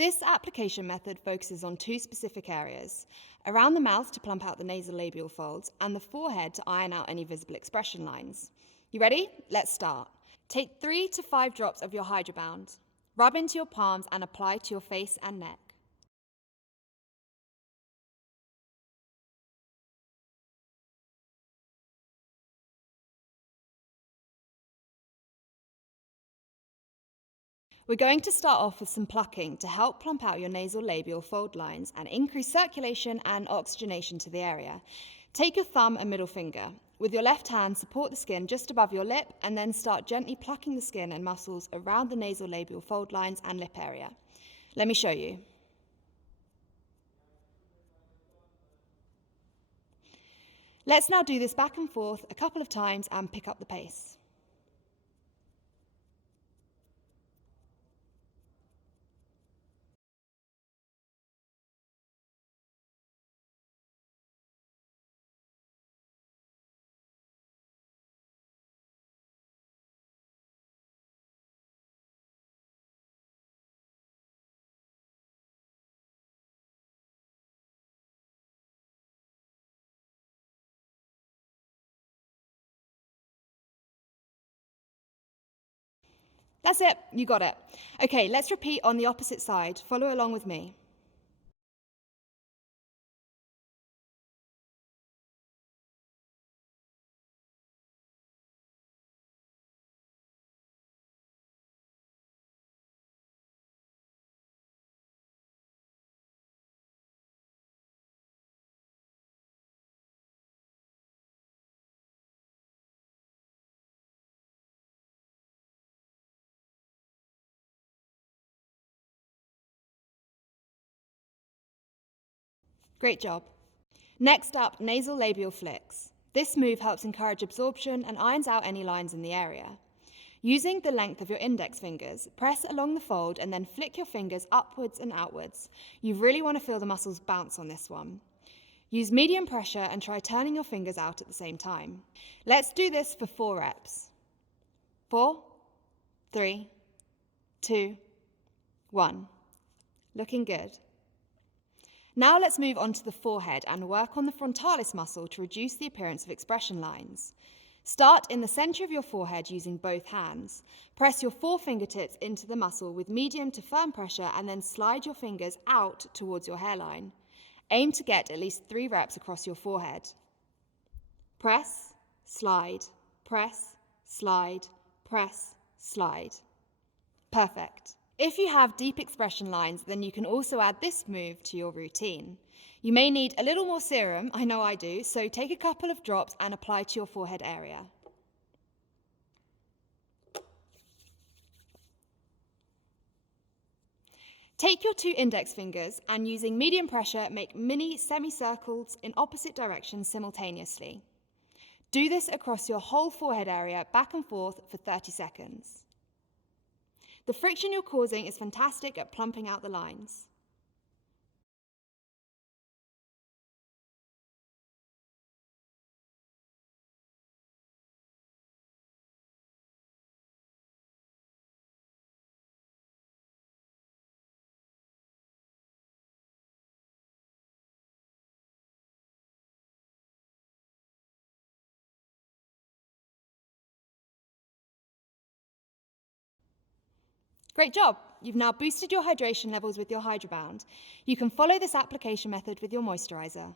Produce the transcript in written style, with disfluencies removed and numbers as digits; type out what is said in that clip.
This application method focuses on two specific areas: around the mouth to plump out the nasolabial folds and the forehead to iron out any visible expression lines. You ready? Let's start. Take 3 to 5 drops of your Hydrabound. Rub into your palms and apply to your face and neck. We're going to start off with some plucking to help plump out your nasolabial fold lines and increase circulation and oxygenation to the area. Take your thumb and middle finger. With your left hand, support the skin just above your lip and then start gently plucking the skin and muscles around the nasolabial fold lines and lip area. Let me show you. Let's now do this back and forth a couple of times and pick up the pace. That's it, you got it. Okay, let's repeat on the opposite side. Follow along with me. Great job. Next up, nasolabial flicks. This move helps encourage absorption and irons out any lines in the area. Using the length of your index fingers, press along the fold and then flick your fingers upwards and outwards. You really want to feel the muscles bounce on this one. Use medium pressure and try turning your fingers out at the same time. Let's do this for 4 reps. 4, 3, 2, 1. Looking good. Now let's move on to the forehead and work on the frontalis muscle to reduce the appearance of expression lines. Start in the center of your forehead using both hands. Press your 4 fingertips into the muscle with medium to firm pressure and then slide your fingers out towards your hairline. Aim to get at least 3 reps across your forehead. Press, slide, press, slide, press, slide. Perfect. If you have deep expression lines, then you can also add this move to your routine. You may need a little more serum, I know I do, so take a couple of drops and apply to your forehead area. Take your 2 index fingers and using medium pressure, make mini semicircles in opposite directions simultaneously. Do this across your whole forehead area, back and forth for 30 seconds. The friction you're causing is fantastic at plumping out the lines. Great job! You've now boosted your hydration levels with your Hydrabound. You can follow this application method with your moisturizer.